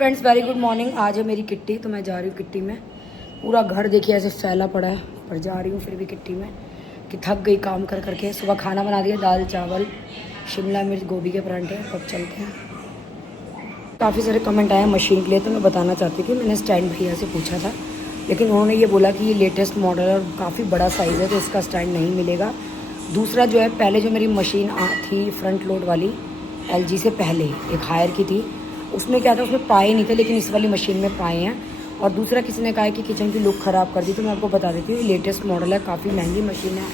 Friends, very good morning. आज है मेरी किट्टी, तो मैं जा रही हूँ किट्टी में। पूरा घर देखिए ऐसे फैला पड़ा है, पर जा रही हूँ फिर भी किट्टी में कि थक गई काम कर करके। सुबह खाना बना दिया, दाल चावल शिमला मिर्च गोभी के परांठे। अब चलते हैं। काफ़ी सारे कमेंट आए मशीन के लिए, तो मैं बताना चाहती थी, मैंने स्टैंड भैया से पूछा था, लेकिन उन्होंने ये बोला कि ये लेटेस्ट मॉडल है और काफ़ी बड़ा साइज़ है, तो इसका स्टैंड नहीं मिलेगा। दूसरा जो है, पहले जो मेरी मशीन थी फ्रंट लोड वाली LG से पहले एक हायर की थी, उसमें क्या था, उसमें पाए नहीं थे, लेकिन इस वाली मशीन में पाए हैं। और दूसरा किसी ने कहा है कि किचन की लुक ख़राब कर दी, तो मैं आपको बता देती हूँ, ये लेटेस्ट मॉडल है, काफ़ी महंगी मशीन है।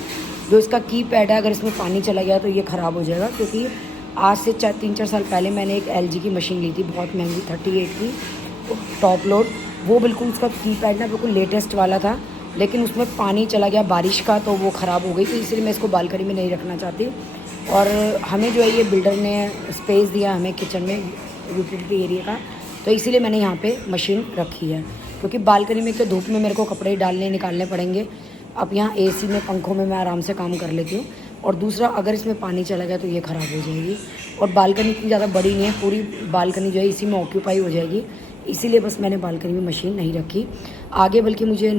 जो इसका की पैड है, अगर इसमें पानी चला गया तो ये ख़राब हो जाएगा, क्योंकि आज से 3-4 साल पहले मैंने एक LG की मशीन ली थी, बहुत महंगी 38 की टॉप लोड। वो बिल्कुल उसका की पैड ना बिल्कुल लेटेस्ट वाला था, लेकिन उसमें पानी चला गया बारिश का, तो वो ख़राब हो गई। तो इसलिए मैं इसको बालकनी में नहीं रखना चाहती। और हमें जो है ये बिल्डर ने स्पेस दिया हमें किचन में यूटिलिटी एरिया का, तो इसीलिए मैंने यहाँ पे मशीन रखी है, क्योंकि बालकनी में तो धूप में मेरे को कपड़े डालने निकालने पड़ेंगे। अब यहाँ AC में पंखों में मैं आराम से काम कर लेती हूँ। और दूसरा, अगर इसमें पानी चला गया तो ये ख़राब हो जाएगी। और बालकनी इतनी ज़्यादा बड़ी नहीं है, पूरी बालकनी जो है इसी में ऑक्यूपाई हो जाएगी, इसीलिए बस मैंने बालकनी में मशीन नहीं रखी। आगे बल्कि मुझे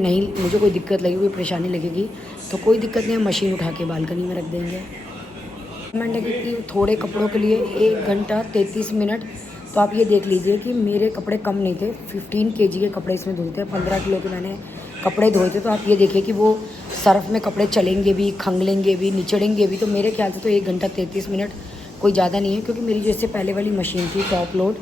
कोई दिक्कत लगेगी, कोई परेशानी लगेगी तो कोई दिक्कत नहीं है, मशीन उठा के बालकनी में रख देंगे। मैंने कि थोड़े कपड़ों के लिए 1 घंटा 33 मिनट, तो आप ये देख लीजिए कि मेरे कपड़े कम नहीं थे। 15 kg के कपड़े इसमें धुलते हैं, 15 किलो के मैंने कपड़े धोए थे। तो आप ये देखिए कि वो सर्फ में कपड़े चलेंगे भी, खंगलेंगे भी, निचड़ेंगे भी। तो मेरे ख्याल से तो 1 घंटा 33 मिनट कोई ज़्यादा नहीं है, क्योंकि मेरी जो इससे पहले वाली मशीन थी टॉप लोड,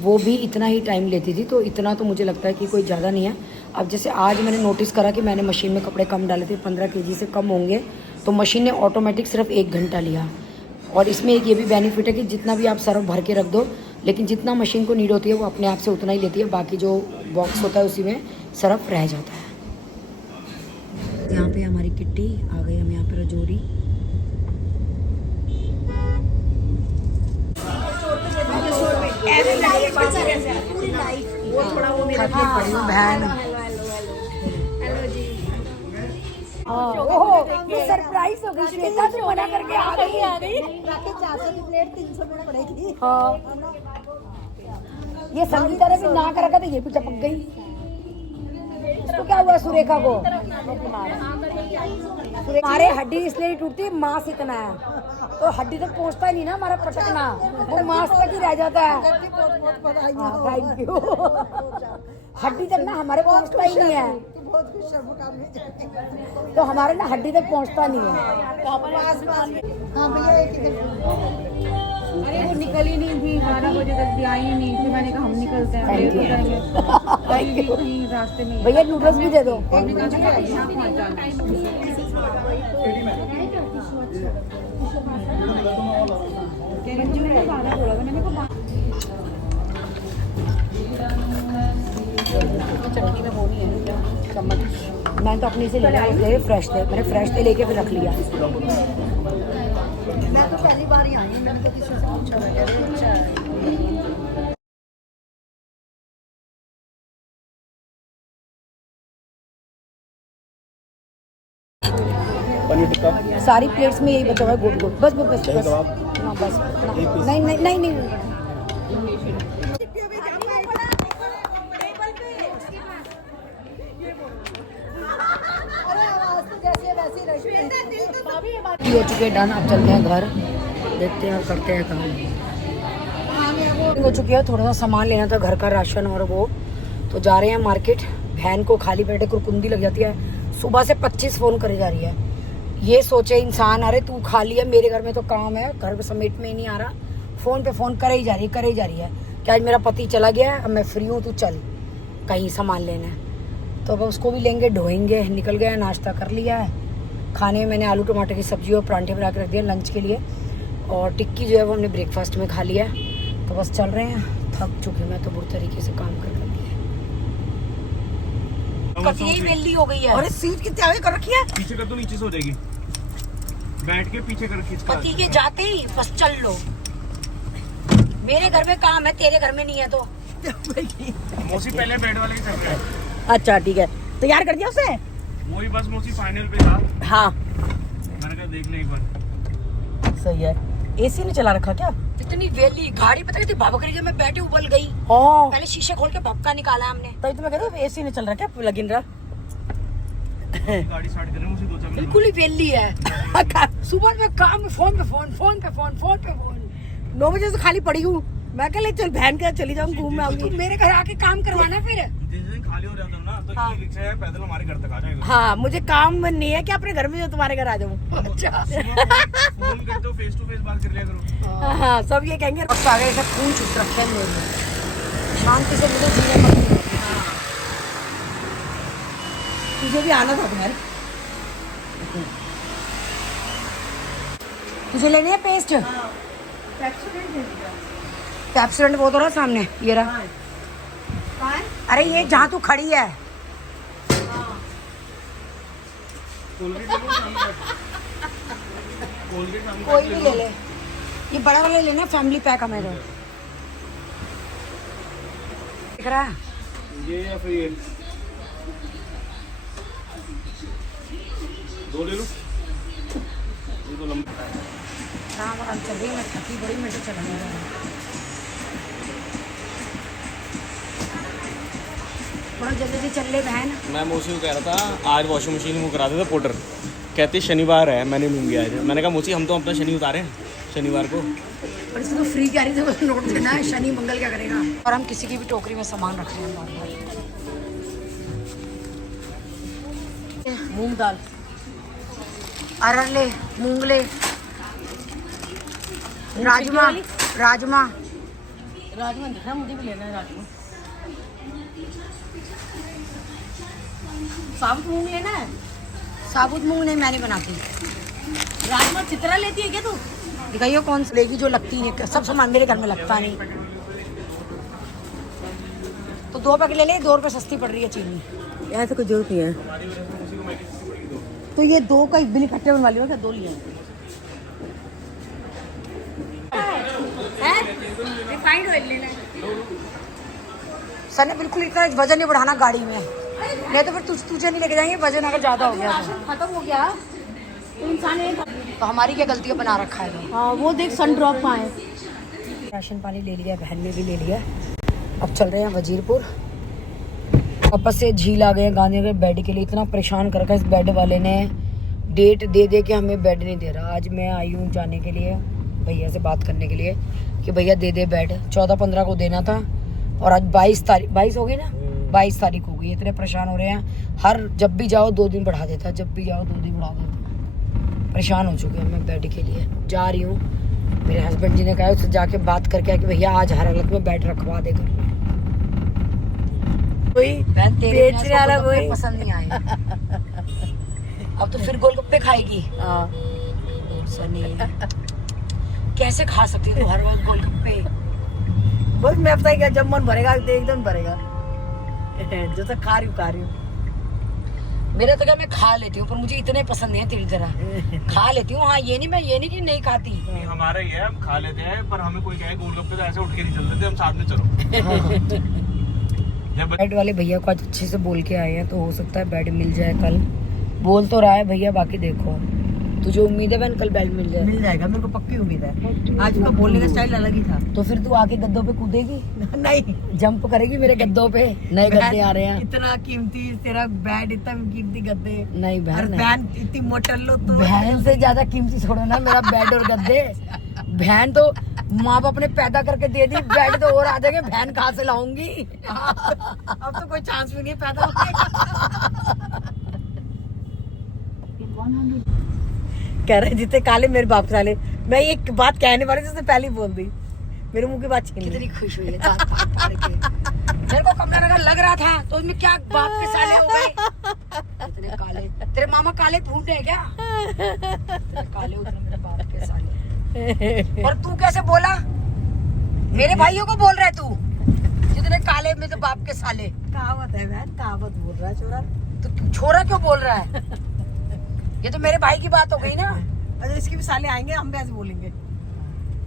वो भी इतना ही टाइम लेती थी। तो इतना तो मुझे लगता है कि कोई ज़्यादा नहीं है। अब जैसे आज मैंने नोटिस करा कि मैंने मशीन में कपड़े कम डाले थे, 15 kg से कम होंगे, तो मशीन ने ऑटोमेटिक सिर्फ 1 घंटा लिया। और इसमें एक ये भी बेनिफिट है कि जितना भी आप सर्फ भर के रख दो, लेकिन जितना मशीन को नीड होती है वो अपने आप से उतना ही लेती है, बाकी जो बॉक्स होता है उसी में सर्फ रह जाता है। यहाँ पे हमारी किट्टी आ गई, हम यहाँ पे रजौरी। सरप्राइज हो गई, श्वेता से मना करके आ गई। 400 की प्लेट 300 में पड़ेगी। हाँ, ये संगीता ने भी ना कर रखा था, ये भी टपक गई। इसको क्या हुआ सुरेखा को? हमारे हड्डी इसलिए नहीं टूटती, मांस इतना है, तो हड्डी तक पहुंचता ही नहीं ना हमारा पटकना, वो मांस तक ही रह जाता है। Thank you. हड्डी तक ना हमारे पहुंचता ही नहीं है, तो हमारे ना हड्डी तक पहुंचता नहीं है। हाँ भैया, एक अरे वो निकल ही नहीं थी, 12 बजे तक भी आई ही नहीं थी। मैंने कहा हम निकलते हैं, लेट हो जाएंगे कहीं रास्ते में। भैया नूडल्स भी दे दो। चटनी में वो नहीं है चम्मच, मैंने तो अपने से ले लिया, फ्रेश थे, मैंने फ्रेश थे लेके फिर रख लिया। मैं तो पहली बार ही आई हूँ, मैंने तो किसी से पूछा था, कह रहे अच्छा है। पनीर टिक्का सारी प्लेट्स में यही बचा हुआ है, गुड गुड, बस बस बस बस, हाँ बस, नहीं नहीं नहीं नहीं। हो चुके हैं डन, अब चलते हैं घर, देखते हैं और करते हैं काम। हो चुकी है, थोड़ा सा सामान लेना था घर का, राशन और वो, तो जा रहे हैं मार्केट। बहन को खाली पेटे कुरकुंदी लग जाती है, सुबह से 25 फ़ोन करे जा रही है। ये सोचे इंसान, अरे तू खाली है, मेरे घर में तो काम है, घर समेट में ही नहीं आ रहा, फ़ोन पे फ़ोन करे ही जा रही है कि आज मेरा पति चला गया है, अब मैं फ्री हूँ, तू चल कहीं सामान लेना है। तो अब उसको भी लेंगे, ढोएंगे। निकल गया, नाश्ता कर लिया है। खाने में मैंने आलू टमाटर की सब्जी और परांठे बना के रख दिया लंच के लिए, और टिक्की जो है वो हमने ब्रेकफास्ट में खा लिया। तो बस चल रहे हैं, थक चुके मैं तो बुरी तरीके से काम कर रही है। वेली हो गई है। अरे सीट कितने आगे कर रखी है, पीछे कर दो, नीचे से हो जाएगी, बैठ के पीछे कर खींच। पति के जाते ही बस चल लो, मेरे घर में काम है, तेरे घर में नहीं है। तो मौसी पहले बेड वाले ही चल रहे हैं। अच्छा ठीक है, तैयार कर दिया उसे। वही बस मौसी फाइनल पे था। हाँ मैंने कहा देख ले एक बार। सही है। AC ने चला रखा क्या? इतनी वेली गाड़ी पता कितनी भभक रही है, मैं बैठी उबल गई। हाँ पहले शीशे खोल के भपका निकाला हमने। तभी तो मैं कह रहा हूँ एसी नहीं चल रहा क्या लगिन रहा। गाड़ी स्टार्ट करें उसी 2-4 मिनट बिल्कुल ही वेली है। सुबह में काम में फोन पे फोन, फोन पे फोन, फोन पे फोन। 9 बजे से खाली पड़ी हूँ मैं, कह ले चल बहन के चली जाऊँ घूम में तो आऊंगी। तुम मेरे घर आके काम करवाना फिर। जिस दिन खाली हो जाता है ना तो हाँ। ई रिक्शा है पैदल हमारे घर तक आ जाएगा। हाँ मुझे काम नहीं है कि अपने घर में जो तुम्हारे घर आ जाऊँ। अच्छा फोन करते हो फेस टू फेस बात कर लिया करो। हाँ सब ये कहेंगे वक्त आ गए, ऐसा खून चुप रखे हैं मेरे में। शांति से मुझे जीने मत। तुझे भी आना था घर। तुझे लेनी है पेस्ट? कैप्सूलेंट वो तो रहा सामने, ये रहा। अरे ये जहाँ तू खड़ी है। कोलगेट ले लो सामने रख। कोलगेट सामने कोई रख भी लो। ले ले, ये बड़ा वाला लेना, फैमिली पैक है मेरा। दिख रहा है? ये या फिर ये 2 ले लो। ये तो लंबा है। आराम आराम चल रही है, मैं थकी बड़ी, मेरे से चला नहीं रहा। थोड़ा जल्दी से चल ले बहन। मैं मौसी को कह रहा था आज वॉशिंग मशीन में करा देता पोटर, कहती शनिवार है मैं नहीं लूँगी आज। मैंने कहा मौसी हम तो अपना शनि उतारे शनिवार को। और इसको तो फ्री कैरी से बस नोट देना है, शनि मंगल क्या करेगा। और हम किसी की भी टोकरी में सामान रख रहे हैं बार बार। मूंग दाल अरहर ले, मूंग ले, राजमा, राजमा। राजमा दिख रहा मुझे भी लेना है राजमा। साबुत मूंग लेना है। साबुत मूंग नहीं, मैं नहीं बनाती। राजमा चित्रा लेती है क्या तू? दिखाइए कौन सी लेगी जो लगती नहीं। सब सामान मेरे घर में लगता नहीं। तो 2 पैकेट ले ले, 2 रुपये सस्ती पड़ रही है चीनी। ऐसे कोई जरूरत नहीं है। तो ये 2 का एक बिल इकट्ठे बनवा लियो क्या? 2 लिए रिफाइंड ऑयल लेना है। सर ने बिल्कुल इतना वजन नहीं बढ़ाना गाड़ी में, नहीं तो फिर तुझे नहीं लेके जाएंगे, वजन अगर ज्यादा हो गया तो। खत्म हो गया तो इंसान तो हमारी क्या गलतियाँ बना रखा है तो। हाँ वो देख सन ड्रॉप पाए। राशन पानी ले लिया, बहन ने भी ले लिया। अब चल रहे हैं वजीरपुर। वापस से झील आ गए गांधी नगर बेड के लिए। इतना परेशान कर इस बेड वाले ने, डेट दे दे के हमें बेड नहीं दे रहा। आज मैं आई हूँ जाने के लिए, भैया से बात करने के लिए कि भैया दे दे बेड। 14-15 को देना था और आज 22 हो गई ना, 22 तारीख हो गई। इतने परेशान हो रहे हैं, हर जब भी जाओ 2 दिन बढ़ा देता, जब भी जाओ 2 दिन बढ़ा देता। परेशान हो चुके हैं मैं बेड के लिए। जा रही हूँ, मेरे हस्बैंड जी ने कहा उससे जाके बात करके कि भैया आज हर हालत में बेड रखवा दे घर में। कोई बहन तेरे बेचने वाला कोई पसंद नहीं आए। अब तो फिर गोलगप्पे खाएगी। हाँ सनी कैसे खा सकती है तू हर रोज गोलगप्पे? बस मैं पता है क्या, जब मन भरेगा तो एकदम भरेगा। जैसा खा रही हूँ मेरा तो क्या, मैं खा लेती हूँ पर मुझे इतने पसंद नहीं है तेरी तरह। खा लेती हूँ हाँ, ये नहीं कि नहीं खाती। नहीं, हमारा ही है, हम खा लेते हैं पर हमें कोई कहे गोलगप्पे तो ऐसे उठ के नहीं चलते थे, हम साथ में चलो। जब बेड वाले भैया को आज अच्छे से बोल के आए हैं तो हो सकता है बेड मिल जाए कल। बोल तो रहा है भैया, बाकी देखो। तुझे उम्मीद है बहन कल बेड मिल जाए? मिल जाएगा, मेरे को पक्की उम्मीद है। आज का बोलने का स्टाइल अलग ही था। तो फिर तू आके गद्दों पे कूदेगी, नहीं जंप करेगी मेरे गद्दों पे? नए गद्दे आ रहे हैं। इतना कीमती तेरा बेड, इतना कीमती गद्दे नहीं और बहन नहीं। बहन इतनी मोटर लो तो बहन से ज्यादा कीमती छोड़ो ना मेरा बेड और गद्दे। बहन तो माँ बाप ने पैदा करके दे दी, बेड तो और आ जाएंगे, बहन कहाँ से लाऊंगी? अब तो कोई चांस भी नहीं है पैदा होने। कह रहे जितने काले मेरे बाप साले। मैं एक बात कहने वाली थी, उसने पहले ही बोल दी, मेरे मुंह की बात छीन ली। कितनी खुश हुई है दांत फाड़ के। मेरे को कमरा नगर लग रहा था तो उसमें क्या बाप के साले हो गए। इतने काले, तेरे मामा काले ढूंढते हैं क्या? इतने काले उतरे मेरे बाप के साले। और तू कैसे बोला? मेरे भाइयों को बोल रहा है तू, जितने काले में तो बाप के साले। कहावत है बहन, कहावत बोल रहा है छोरा। तो छोरा क्यों बोल रहा है? ये तो मेरे भाई की बात हो गई ना। अच्छा इसके भी साले आएंगे, हम भी ऐसे बोलेंगे।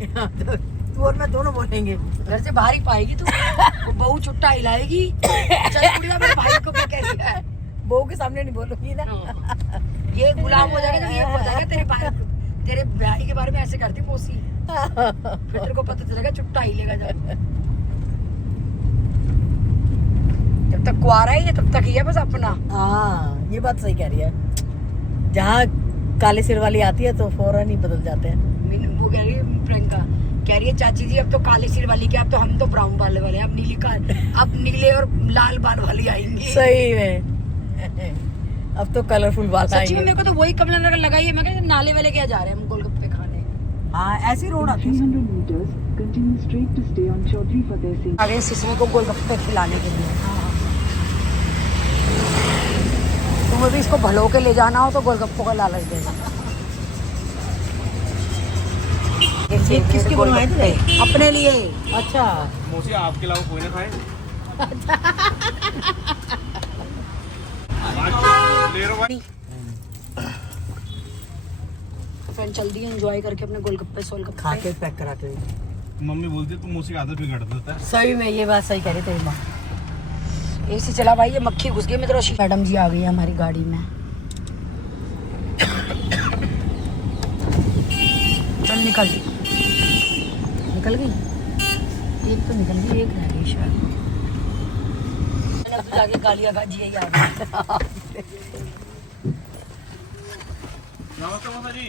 तो तू और मैं दोनों बोलेंगे। घर से बाहर ही पाएगी तू। वो बहू चुट्टा हिलाएगी, चल बुढ़िया मेरे भाई को क्या कह रही है। बहू के सामने नहीं बोलूंगी ना। ये गुलाम हो जाएगा तो ये हो जाएगा तेरे भाई के बारे में ऐसे करती मौसी। फिर तेरे को पता चलेगा चुट्टा ही लेगा जब तक कुआरा ही है तब तक ही है बस अपना। हाँ ये बात सही कह रही है, जहाँ काले सिर वाली आती है तो फौरन ही बदल जाते हैं। वो कह रही है प्रियंका, कह रही है चाची जी अब तो काले सिर वाली क्या, अब तो हम तो ब्राउन बाल वाले, अब अब नीले और लाल बाल वाली आएंगी। सही में अब तो कलरफुल बाल सच्ची में आएंगे। मेरे को तो वही कमला नगर लगाई है, मैं कह नाले वाले क्या जा रहे हैं हम गोलगप्पे खाने। हाँ ऐसी रोड आती है। 300 meters, continue straight to stay on Chaudhry Fateh Singh. आगे सिसमे को गोलगप्पे खिलाने के लिए। तुम्हें भी इसको भलो के ले जाना हो तो गोलगप्पों का लालच देना। ये किसके बनवाए थे? अपने लिए। अच्छा मोसी आपके अलावा कोई ना खाए। ले लो भाई। फ्रेंड जल्दी एंजॉय करके अपने गोलगप्पे सोलगप्पे खा के पैक कराते हुए। मम्मी बोलती है तू मोसी की आदत बिगाड़ देता है। सही में ये बात सही कह रही तेरी माँ। एसी चला भाई, ये मक्खी घुस गई मेरे रोशी। मैडम जी आ गई है हमारी गाड़ी में। चल निकल गई, एक तो निकल गई, एक रह गई शायद। मैंने अब जाके गालियाँ खा जी आ गई। नमस्ते माता जी।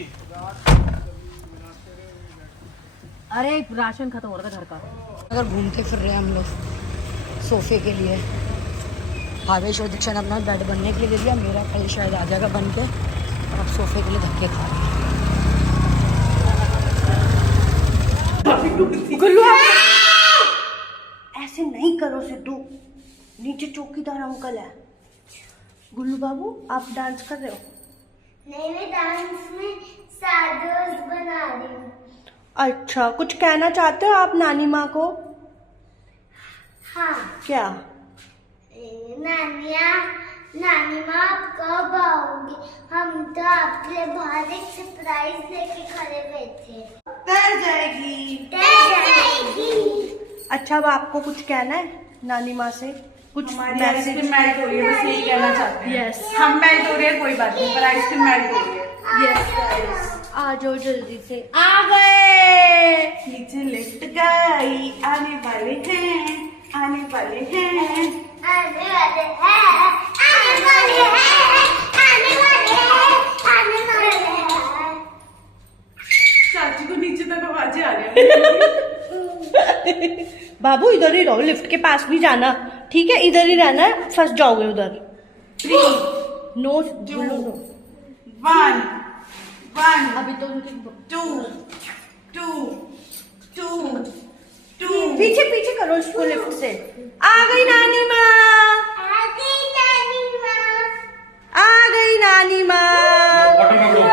अरे राशन खत्म हो रहा था घर का। अगर घूमते फिर रहे हम लोग सोफे के लिए। भावेश और दीक्षा ने अपना बेड बनने के लिए दे दिया, मेरा कल शायद आ जाएगा बन के, और अब सोफे के लिए धक्के खा रहे हैं। ऐसे नहीं करो सिद्धू, नीचे चौकीदार अंकल है। गुल्लू बाबू आप डांस कर रहे हो? नहीं, मैं डांस में साडोज बना रही हूँ। अच्छा, कुछ कहना चाहते हो आप नानी माँ को? हाँ। क्या? नानी माँ आप कब आओगी? हम तो आपके लिए बाहर एक सरप्राइज लेके खड़े हुए थे। डर जाएगी। अच्छा, अब आपको कुछ कहना है नानी माँ से? कुछ मैसेज? मेल्ट हो रही है, बस यही कहना चाहते हैं। यस, हम मेल्ट हो रहे हैं, कोई बात नहीं, पर आइसक्रीम मेल्ट हो रही है। यस, आ जाओ जल्दी से। आ गए, नीचे लिफ्ट गई, आने वाले हैं, आने वाले हैं। आने वाले हैं, आने वाले हैं, आने वाले हैं, आने वाले हैं। चाची को नीचे तक आवाजें आ रही हैं। बाबू इधर ही रहो, लिफ्ट के पास नहीं जाना, ठीक है? इधर ही रहना है, फंस जाओगे उधर। 3, नो 2, 1, 1, अभी तो 2, 2, 2, 2। पीछे पीछे करो इसको लिफ्ट से। आ गई नानी माँ, आ गई नानी माँ। आ गई नानी माँ। बॉटल पकड़ो।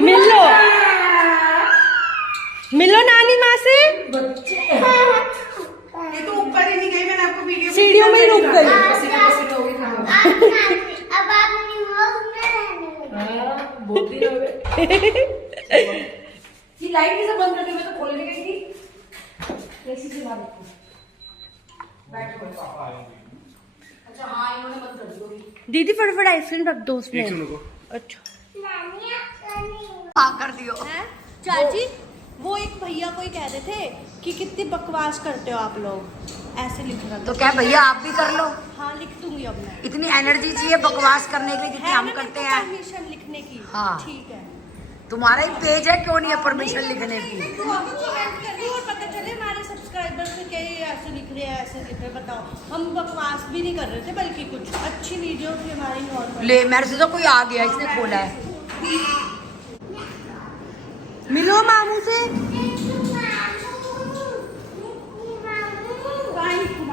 मिलो मिलो नानी माँ से। ये तो ऊपर ही नहीं गई, मैंने आपको वीडियो सीढ़ियों में ही रुक गई। अब आप न्यू हाउस में रहने लगे। ये लाइट कैसे बंद कर दी? मैं तो खोलने गई थी। एसी से बाहर रखी। बैठ गए। अच्छा हाँ, इन्होंने बंद कर दी होगी। दीदी फटाफट आइसक्रीम रख दो उसमें। अच्छा, नानी आपका नहीं। हाँ कर दियो। चाची वो एक भैया को ही कह रहे थे कि कितनी बकवास करते हो आप लोग, ऐसे लिख रहा तो क्या भैया आप भी कर लो, हाँ लिख दूंगी अब मैं। इतनी एनर्जी चाहिए बकवास करने के लिए जितनी हम करते हैं। परमिशन लिखने की। हाँ। ठीक है। तुम्हारा ही पेज है, क्यों नहीं है परमिशन लिखने की? तो आप कमेंट करिए और पता चले हमारे सब्सक्राइबर्स से क्या ये ऐसे लिख रहे हैं, ऐसे लिख रहे हैं। बताओ, हम बकवास भी नहीं कर रहे थे, बल्कि कुछ अच्छी वीडियो थी हमारी नॉर्मल। ले मेरे से तो कोई आ गया, इसने खोला है। मिलो मामू से।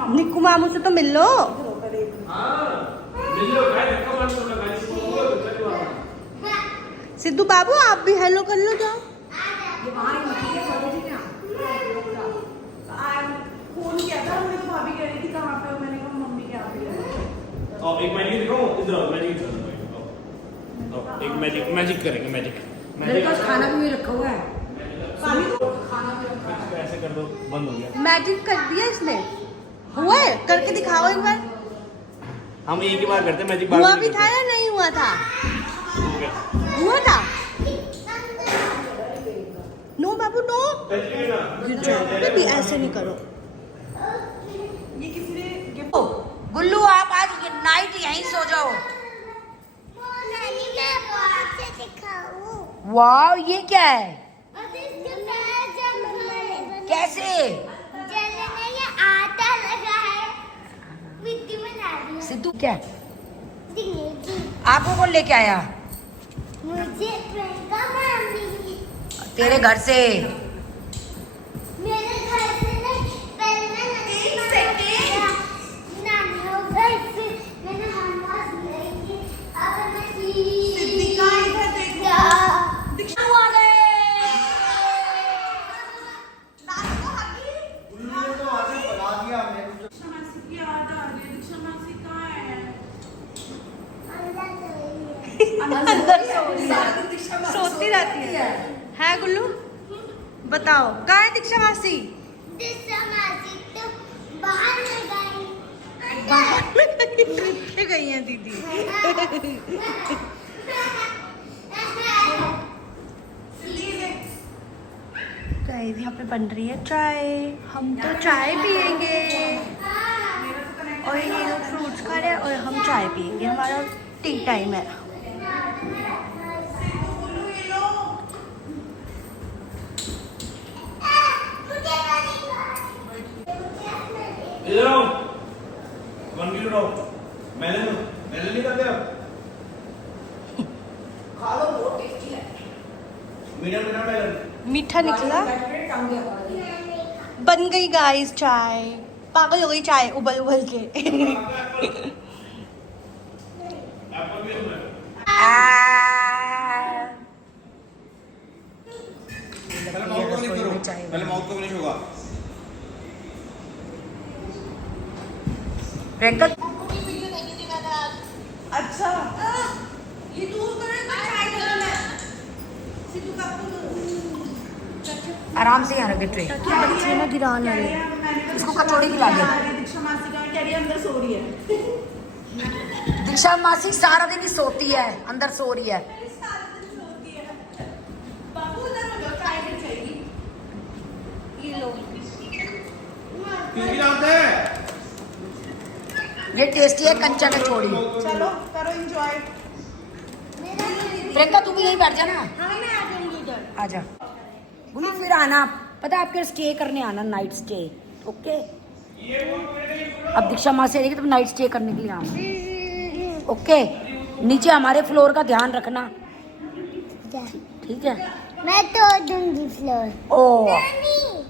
निक्कू मामू से तो मिल लो। सिद्धू बाबू आप भी हेलो कर लो, जाओ। फोन किया था, मुझे तो भाभी कह रही थी कहाँ पे हो, मैंने कहा मम्मी के यहाँ पे। और एक मैजिक दिखाऊं, इधर आओ, मैजिक एक मैजिक करेंगे, मैजिक मेरे पास खाना भी रखा हुआ है। ऐसे कर दो, बंद हो गया। मैजिक कर दिया इसने, हुआ है? करके दिखाओ एक बार। हम एक ही बार करते हैं मैजिक। हुआ भी था या नहीं हुआ था? हुआ था? नो बाबू नो, गिर जाएगा बेबी, ऐसे नहीं करो। गुल्लू आप आज नाइट यहीं सो जाओ। नानी मैं बाहर से दिखाऊं। वाह ये क्या है? और इसके पैर जम कैसे? जलने ये आटा लगा है, मिट्टी में डाली है। सिद्धू क्या? दिखेगी। आपको कौन लेके आया? मुझे प्रियंका मामी। तेरे घर से? मेरे घर से नहीं, पहले मैं नानी हो गई, फिर मैंने हमवास लाई थी, अब मैं सिद्धिका इधर देखो। दीक्षा आ गए। नानी को हगी। दीक्षा मासी की याद आ रही है। दीक्षा मासी कहाँ है? अंदर सोती रहती है गुल्लू? बताओ कहाँ है दीक्षा मासी? दीक्षा मासी तो बाहर में गई। कितने गई हैं दीदी? गाइस यहाँ पे बन रही है चाय, हम तो चाय पियेंगे और ये लोग फ्रूट्स खा रहे हैं और हम चाय पियेंगे, हमारा टी टाइम है। इधर आओ, 1 किलो रहो। मेलन नहीं करते आप? खा लो, बहुत टेस्टी है। Medium melon. मीठा निकला। बन गई गाइस चाय, पागल हो गई चाय उबल उबल के। पहले माउथ को फिनिश होगा। प्रियंका अच्छा ये दूर करे तो चाय गरम है। सिद्धू का आराम से यहाँ रखे ट्रे। बच्चे ना गिराने वाले। इसको कचौड़ी खिला दे। दीक्षा मासी का कह रही है अंदर सो रही है। दीक्षा मासी सारा दिन ही सोती है, अंदर सो रही है। बाबू उधर हो जाओ, चाय नहीं चाहिए। ये लो। क्यों गिराते हैं? ये टेस्टी है कंचा कचौड़ी। चलो करो एंजॉय। प्रियंका तू भी यहीं बैठ जा ना। हाँ मैं आ जाऊंगी उधर। आजा बोली, फिर आना, पता है आपके स्टे करने आना, नाइट स्टे। ओके अब दीक्षा माँ से रहेगी तो नाइट स्टे करने के लिए आना। ओके नीचे हमारे फ्लोर का ध्यान रखना, ठीक है? मैं तोड़ दूंगी फ्लोर। ओ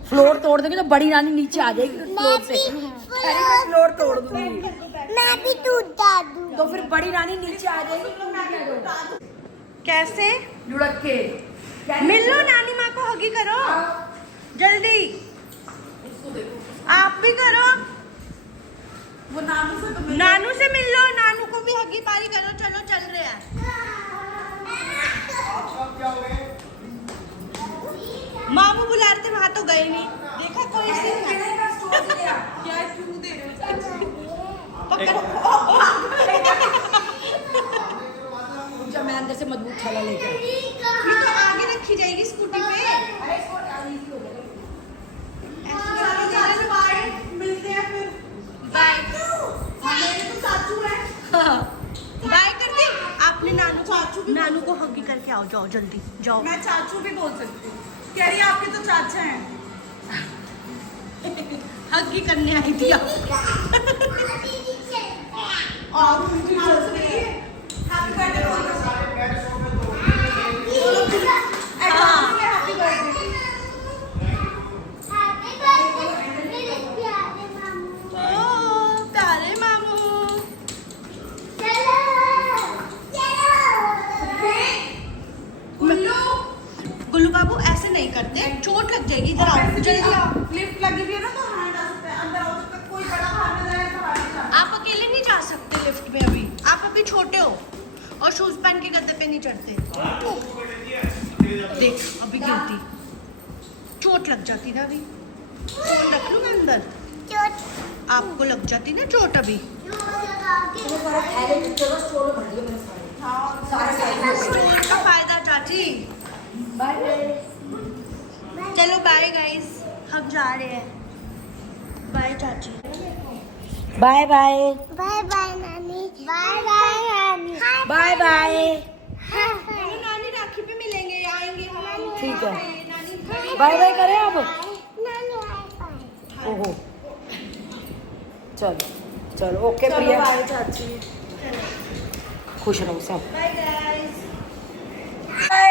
फ्लोर तोड़ देंगे तो बड़ी नानी नीचे आ जाएगी फ्लोर से। अरे मैं फ्लोर तोड़ दूंगी, मैं भी टूटा दूं। तो फिर बड़ी नानी नीचे आ जाएगी। कैसे लुढ़क के मिल लो, नानी माँ को हगी करो जल्दी। आप भी करो, वो नानू से मिल लो, नानू को भी हगी पारी करो। चलो चल रहे हैं। मामू बुला रहे थे, वहां तो गए नहीं, देखा कोई सीन है? क्या क्यों दे रहे हो? जब मैं अंदर से मजबूत थैला लेकर ये तो आगे रखी जाएगी स्कूटी पे। मिलते हैं फिर। बाय। मेरे तो चाचू है। बाय कर दे। आपने नानू को हगी करके आओ, जाओ जल्दी जाओ। मैं चाचू भी बोल सकती हूँ, कह रही है आपके तो चाचा हैं। हगी करने आई थी आप। और मुझे हंस रही है। हैप्पी बर्थडे बोल दो। Happy birthday. मेरे प्यारे मामू। ओ प्यारे मामू। चलो गुल्लू बाबू ऐसे नहीं करते, चोट लग जाएगी। इधर आओ जल्दी। लिफ्ट लगी हुई है ना, तो हैंड आ सकता है अंदर। हो सकता है कोई बड़ा बाहर में जाए तो बाहर नहीं जाना। आप अकेले नहीं जा सकते लिफ्ट में अभी, आप अभी छोटे हो और शूज पहन के गद्दे पे नहीं चढ़ते। देख अभी गिरती, चोट लग जाती ना अभी। फोन रख लूँ मैं अंदर, चोट आपको लग जाती ना चोट अभी। थैले स्टोर में भर दिए मैंने सारे। स्टोर का फायदा चाची चलो बाय गाइस, हम जा रहे हैं। बाय चाची। बाय बाय बाय बाय नानी, बाय बाय नानी, बाय बाय। चलो नानी राखी पे मिलेंगे, आएंगे हम। ठीक है, नानी बाय बाय करें अब। नानी बाय। ओहो, चलो चलो, ओके चलो प्रिया, बाय चाची। खुश रहो सब। Bye guys. बाय।